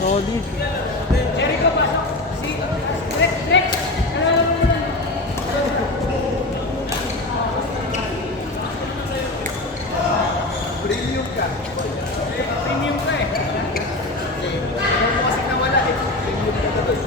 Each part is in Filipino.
Solid. Jericho, pasok. Si Rex, Rex. Premium ka. Premium ka eh. Ano mo kasi nawala eh. Premium ka na doon.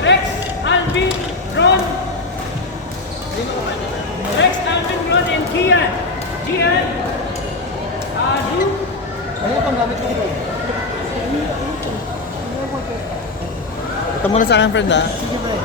Rex, Alvin, Ron. Rex, Alvin, Ron, and Gian. Gian. Adu. Ano pang gamit mo ito? Ito muna sa akin, friend, ha? Sige ba eh.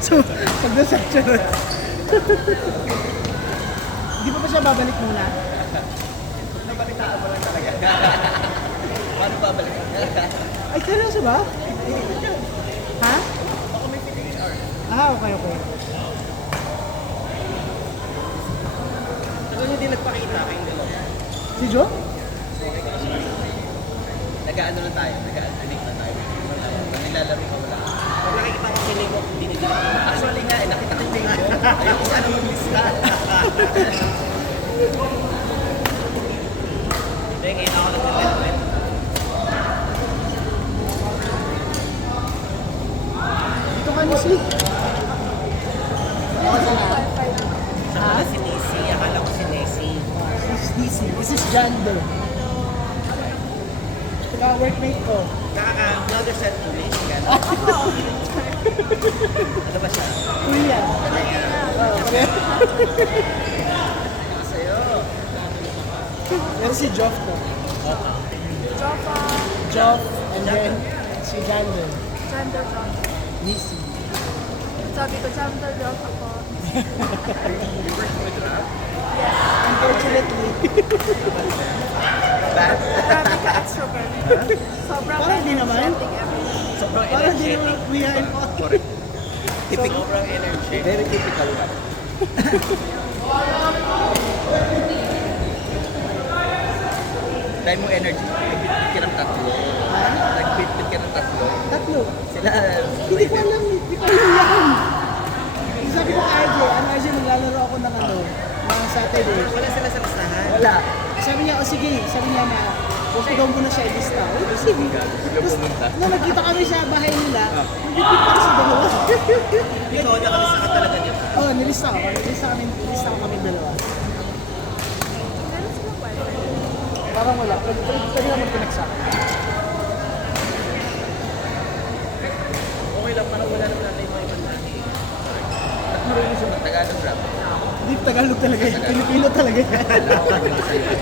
So, pag-deception. Hindi pa ba siya babalik muna? Nabalitaan mo lang talaga. Paano babalik? Ay, seryoso ba? Ha? Ako may PHR. Okay. Tagal hindi nagpakita kayong dalawa. Si Jo? Nag-ano lang tayo, nag-connect na tayo. Nilalaro ka wala. Pag nakikita ko si Lego, hindi nila. Actually nga, nakita ko si Lego. Ayoko sana mag-lista. Hindi, ngayon ako nag-development. Dito ka ni Slick. Sa pala si Nessie, akala ko si Nessie. This is DC. This is John Doe. Workmate ko. Another set to Michigan. Ano ba siya? Kuya. Sa'yo. Pero si Joff ko. Joff. And then si John Doe. Gender job. DC. Sabi ko, gender job ako. You work with Rap? Unfortunately. Bad? Grabe ka extrovert. Sobrang Parang di naman. energetic everything. Sobrang Parang di energetic. naman kuya and all. Correct. Sobrang energy. Very typical Rap. Dahil mo energy, nagbitbit ka ng tatlo. Nagbitbit ka ng tatlo. Tatlo. Sila, Hindi ko alam. Hindi ko alam yan. Sabi ko kay RJ, RJ, maglalaro ako ng Saturday. wala sila sa listahan. Wala. Sabi niya, sige. Sabi niya na, huwag ko daw muna siya ilista. O, sige. Bigla Tapos, pumunta. nung nagkita kami sa bahay nila, nagpipit pa sa dalawa. Ikaw, nakalista ka talaga niya. Oo, nilista ko. Nilista ko kami dalawa. Meron silang wifi. Parang wala. Pwede naman connect sa akin. Okay lang, parang wala naman natin mga ibang dati. At marunong siya ng Tagalog Rap. Hindi, Tagalog talaga yan. Pilipino talaga yan. Wala ako kasi sa'yo.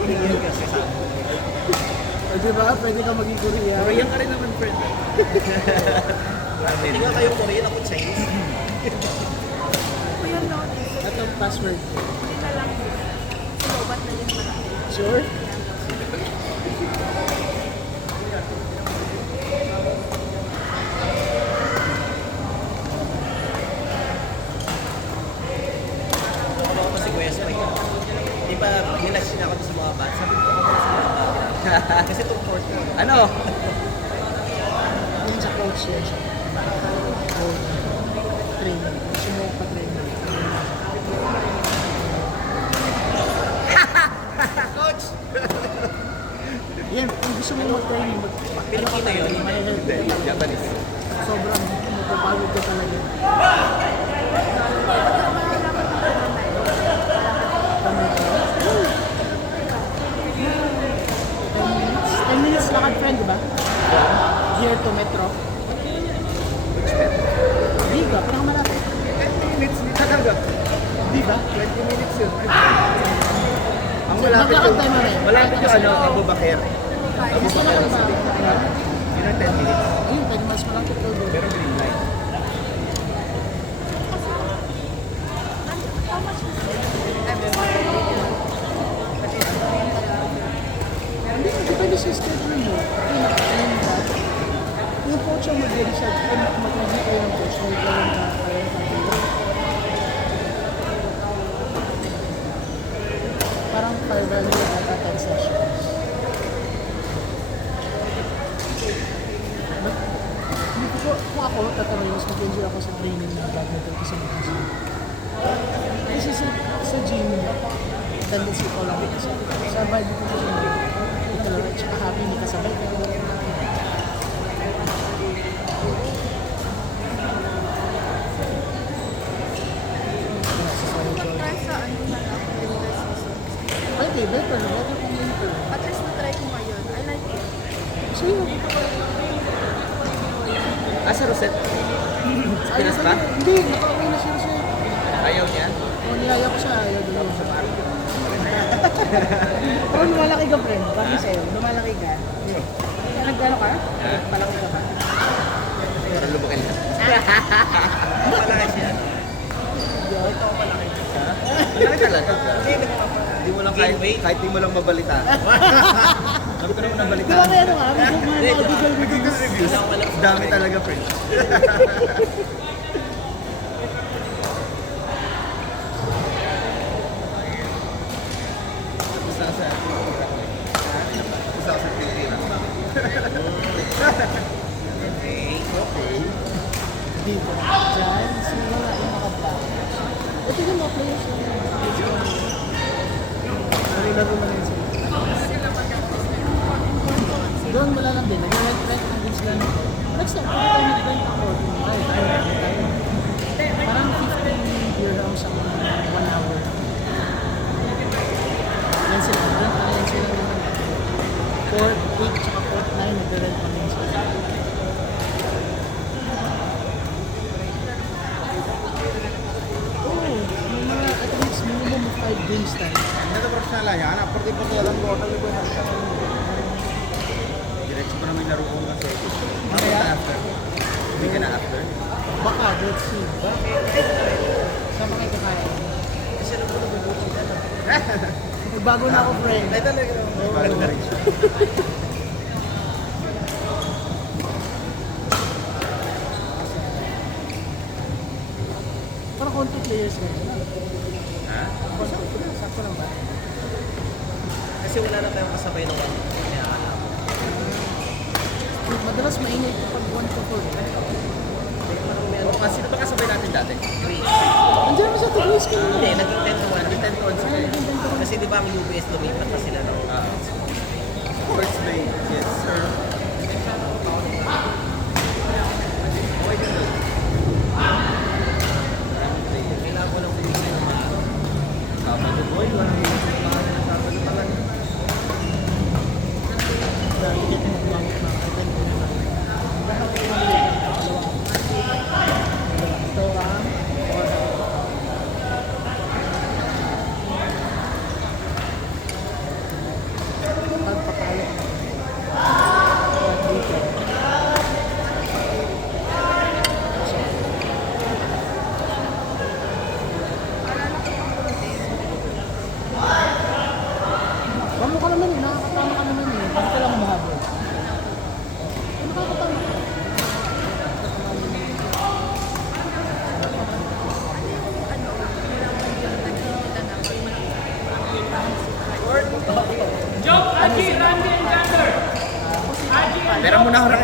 Hindi kasi sa akin. O, diba? Pwede ka maging Korean. Korean ka rin naman, friend. Hindi nga kayo Korean, ako Chinese. Kuya notice. Ito, password. Hindi na lang yun. Silobat na din marami. Sure? Ako si Kuya Spike. Di ba, nilash niya ako sa mga bats? Sabi ko ako sa mga bats. Kasi itong court ko. Ano? Yan sa coach yan siya. Training. Gusto mo pa-training. Coach! Yan, kung gusto mo mag-training, Pilipino yun. Hindi, Japanese. sobrang mapapagod ka talaga. Tama ka? 10 minutes lakad, friend, di ba? Here to Metro. Which metro? Diga, parang malapit. 20 minutes, di talaga. Diga? 20 minutes yun. Ang Maglakad tayo na rin. Malapit yung ano, Abu Bakr. Gusto na ba? Yun ang 10 minutes. Ayun, pwede mas malapit daw doon. Pero green light. How much is it? Every Saturday. Hindi, depende sa schedule mo. Ayun ba? Yung coach ang mag-decide, mag-review kayo ng coach, may gawin ka kayo ng parang 5 value na ata 10 sessions. But, hindi ko, kung ako, tatanungin, mas mag-enjoy ako sa training ng badminton kasi mag-enjoy. Kasi sa gym, tendency ko lang kasi sa badminton kasi ito lang, tsaka happy, hindi kasabay ka. Try sa ano na lang, winter season. Pwede, better kung winter. At least na-try ko ngayon. I like it. Sa'yo, Sa Rosette? ayaw Pinas pa? Hindi, nakauwi na siya siya. Ayaw niya? O, niyaya ko siya, ayaw doon. Pero lumalaki ka, friend. Bakit sa'yo? Lumalaki ka. Nag-ano ka? Palaki ka ba? Parang lumabas pala. Malaki siya. Ito malaki. Ha? Malaki talaga. Hindi mo lang kahit di mo lang mabalita. Sabi ko naman nabalita. Grabe ano nga, may mga Google reviews. Reviews. Dami talaga, friends. Tapos na sa Pilipinas. Okay. Dito. Diyan, simula yung makabla. Ito yung mga players na yun. Laro na rin sila. Doon wala lang din. Nag-rent na din sila. Next time, pwede tayo nag-rent ako. Parang 15 dirhams ang 1 hour. Yan sila. Nag-rent na rin sila. Port 8 tsaka Port 9 nag-rent na rin sila. May mga at least minimum of 5 games tayo. ഇന്നത്തെ പ്രശ്നമല്ല ഞാൻ അപ്പുറത്തേക്ക് ഏതാണ്ട് ഹോട്ടലിൽ പോയി Diretso pa namin laro ko kasi. Mamaya? After. Hindi ka na after. Baka, let's see. Saan ba kayo kakain? Kasi alam ko nabubuti ka na. Nagbago na ako, friend. Ay talaga. Bago na rin siya. Parang konti players na yun. Ha? Sakto lang ba? Kasi wala na tayong kasabay ng one. Kaya alam. Madalas mainit kapag 1 to 4. Sino ba kasabay natin dati? Chris. Andiyan naman sa Tugis kayo. Hindi, naging 10 to 1. Naging 10 to 1 sila. Ay, naging 10 to 1. Kasi di ba ang UBS lumipat na sila no? First day. Yes, sir. Kailangan ko lang pumisin ng mga Sabado boy. Walang pangalan ng Sabado talaga. Dahil dito magbangot na. Kahit ko naman. Ito ang pagpapalo. Dito. Tama ka naman eh, nakakatama ka naman eh. Bakit ka lang mahabol? Nakakatama ka. Joke, Aji, Randy, and Jander. Aji, Pero muna ako rin